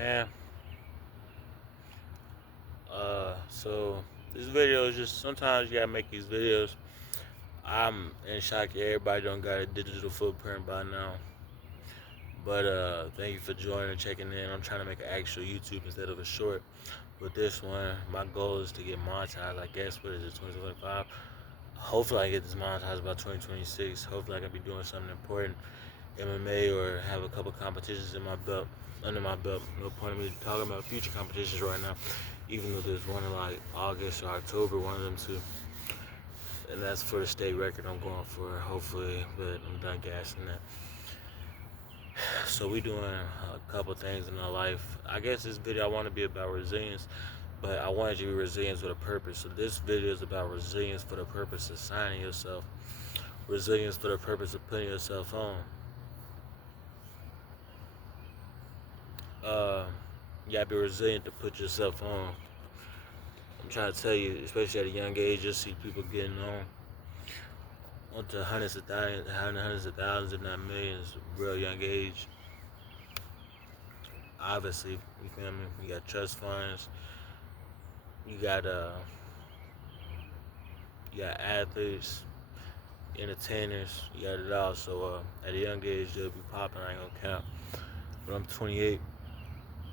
Man, so this video is just sometimes you gotta make these videos. I'm in shock that everybody don't got a digital footprint by now. But thank you for joining and checking in. I'm trying to make an actual YouTube instead of a short. With this one, my goal is to get monetized. I guess what is it, 2025? Hopefully I get this monetized by 2026. Hopefully I can be doing something important, MMA, or have a couple competitions in my belt, under my belt. No point in me talking about future competitions right now, even though there's one in like August or October, one of them two. And that's for the state record I'm going for, hopefully, but I'm done gassing that. So we doing a couple things in our life. I guess this video I want to be about resilience, but I wanted you to be resilient with a purpose. So this video is about resilience for the purpose of signing yourself, resilience for the purpose of putting yourself on. Uh, you gotta be resilient to put yourself on. I'm trying to tell you, especially at a young age, you'll see people getting on to hundreds of thousands, if not millions, real young age. Obviously, you feel me? You got trust funds, you got athletes, entertainers, you got it all. So at a young age, they'll be popping. I ain't gonna count. But I'm 28,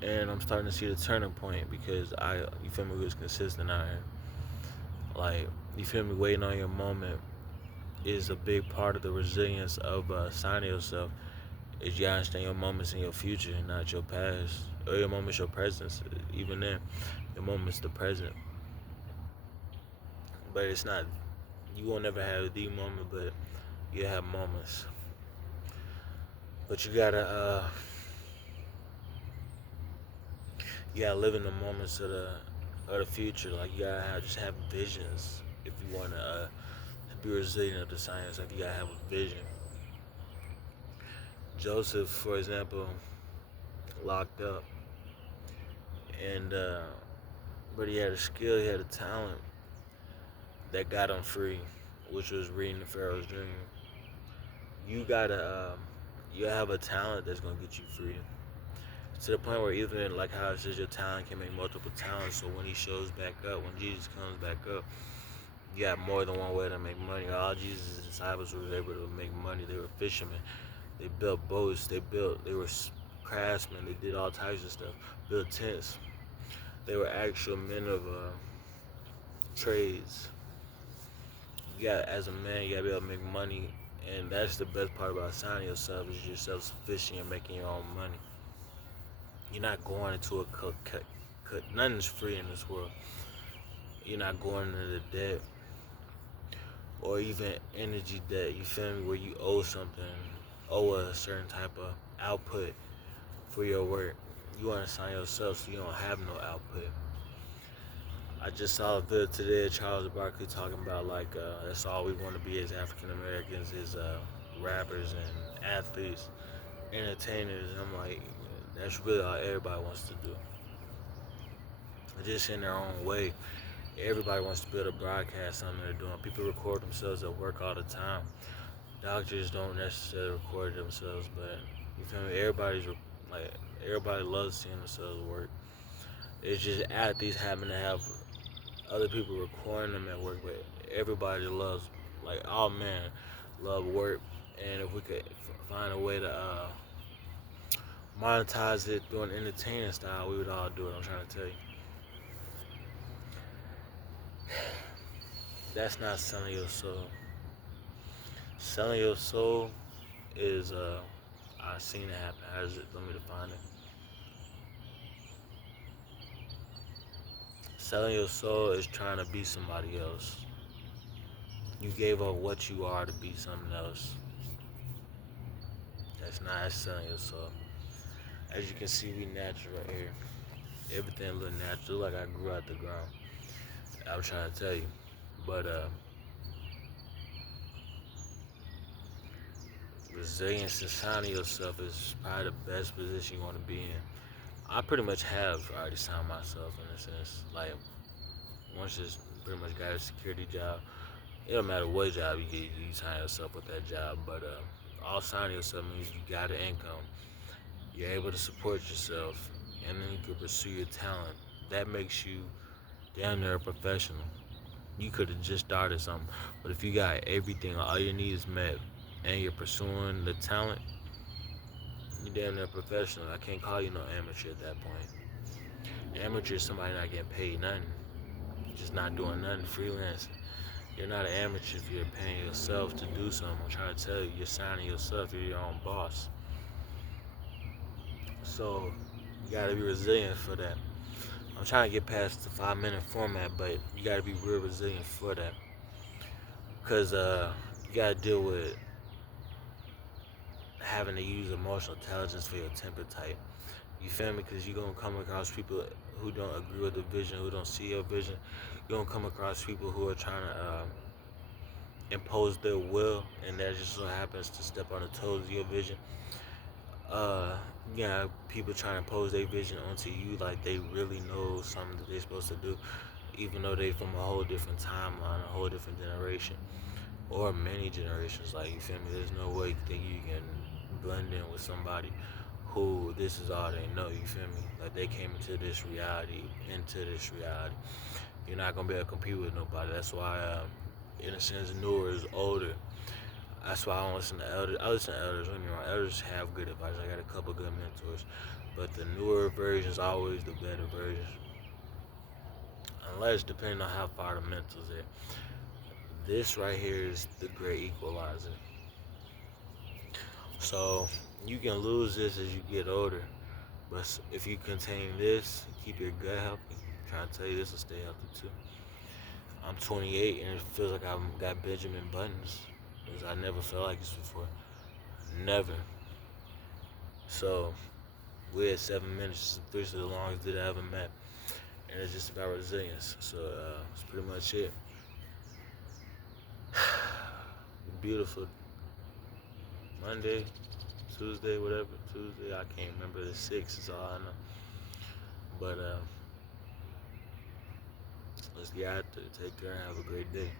and I'm starting to see the turning point because you feel me, was consistent out here. Like, you feel me, waiting on your moment is a big part of the resilience of signing yourself. Is you gotta understand your moments in your future, not your past, or your moments, your presence. Even then, your moments, the present. But it's not. You will never have the moment, but you have moments. But you gotta live in the moments of the future. Like, you gotta just have visions if you wanna be resilient of the science. Like, you gotta have a vision. Joseph, for example, locked up, and but he had a skill, he had a talent that got him free, which was reading the Pharaoh's dream. You gotta you have a talent that's gonna get you free. To the point where even like how it says your talent can make multiple talents. So when he shows back up, when Jesus comes back up, you got more than one way to make money. All Jesus' disciples were able to make money. They were fishermen. They built boats. They were craftsmen. They did all types of stuff. Built tents. They were actual men of trades. You got, as a man, you gotta be able to make money, and that's the best part about signing yourself is you're self-sufficient and making your own money. You're not going into a cut. Nothing's free in this world. You're not going into debt or even energy debt. You feel me? Where you owe a certain type of output for your work. You want to sign yourself so you don't have no output. I just saw a video today of Charles Barkley talking about like that's all we want to be as African Americans is rappers and athletes, entertainers. And I'm like, that's really all everybody wants to do. Just in their own way. Everybody wants to be able to broadcast something they're doing. People record themselves at work all the time. Doctors don't necessarily record themselves, but you feel me? Everybody loves seeing themselves work. It's just athletes happen to have other people recording them at work, but everybody loves, like, all men love work. And if we could find a way to monetize it through an entertaining style, we would all do it. I'm trying to tell you. That's not selling your soul. Selling your soul is I've seen it happen. How does it? Let me define it. Selling your soul is trying to be somebody else. You gave up what you are to be something else. That's selling your soul. As you can see, we natural right here. Everything look natural, like I grew out the ground. I'm trying to tell you, but resilience and signing yourself is probably the best position you want to be in. I pretty much have already signed myself in a sense. Like, once you pretty much got a security job, it don't matter what job you get, you sign yourself with that job. But all signing yourself means you got an income. You're able to support yourself. and then you can pursue your talent. That makes you damn near a professional. You could have just started something, but if you got everything, all your needs met, and you're pursuing the talent, you damn near professional. I can't call you no amateur at that point. Amateur is somebody not getting paid nothing, just not doing nothing, freelancing. You're not an amateur if you're paying yourself to do something. I'm trying to tell you, you're signing yourself. You're your own boss. So you gotta be resilient for that. I'm trying to get past the 5 minute format, but you gotta be real resilient for that. Cause you gotta deal with having to use emotional intelligence for your temper type. You feel me? Because you're gonna come across people who don't agree with the vision, who don't see your vision. You're gonna come across people who are trying to impose their will, and that just so happens to step on the toes of your vision. Uh, yeah, people trying to impose their vision onto you like they really know something that they're supposed to do, even though they from a whole different timeline, a whole different generation, or many generations. Like, you feel me? There's no way that you can blend in with somebody who this is all they know. You feel me? Like, they came into this reality, You're not gonna be able to compete with nobody. That's why, in a sense, newer is older. That's why I don't listen to elders. I listen to elders. Don't get me wrong. Elders have good advice. I got a couple good mentors, but the newer version is always the better version, unless depending on how far the mental's at. This right here is the great equalizer. So you can lose this as you get older, but if you contain this, keep your gut healthy. I'm trying to tell you, this will stay healthy too. I'm 28 and it feels like I've got Benjamin Buttons, because I never felt like this before. Never. So we're at 7 minutes. This is the longest that I ever met, and it's just about resilience. So that's pretty much it. Beautiful Monday, Tuesday, whatever. Tuesday, I can't remember. The 6th is all I know. But let's get out there. Take care and have a great day.